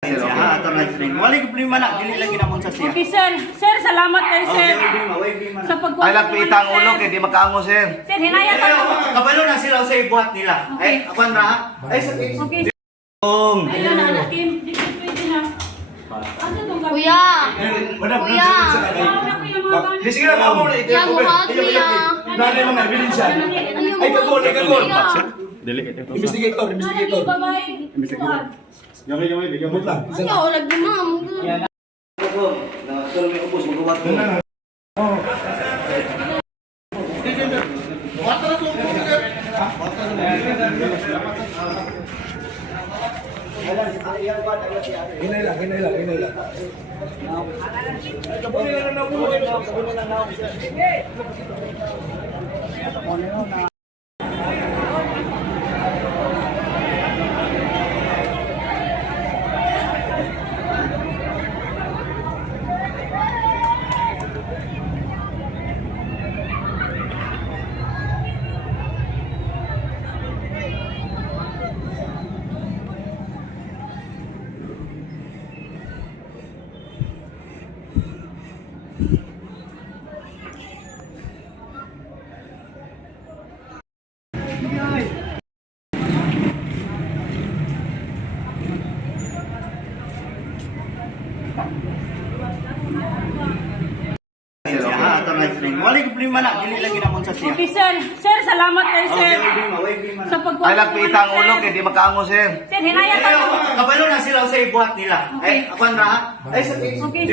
Wala problema na, dili lagi namon sa siya. Okay, sir. Sir, salamat kayo, sir. Sa pagkuha. Ay, nagpitang ulo, kaya di makaango, sir. Sir, hinayang ka mo. Kabalo na sila sa ibuhat nila. Ay, ako na ha. Ay, sa Okay. Kung Ayun na, anak Kim. Di ko pwede na. Asa tong gabi? Kuya! Kuya! Kuya, yung mga gamit. Sige lang ako na ito. Yan, mukha, kuya. Nanay mga ebidensya. Ay, kagol, ay kagol. Investigator, Ano investigator. yung babae? Tuwan. Gamot lang. Isa Ano, lang. nagdumam. ako. Natulog may ubos, magawa ko. Hinay lang, hinay lang, hinay lang. Kapunin lang na po. Kapunin lang na. Wala problema na, dili lagi namon sa siya. Okay, sir. Sir, salamat kayo, sir. Sa pagkuha. ay, nagpitang ulo, kaya di makaango, sir. Sir, hinayang ka mo. Kabalo na sila sa ibuhat nila. Ay, ako na ha. Ay, sa Okay.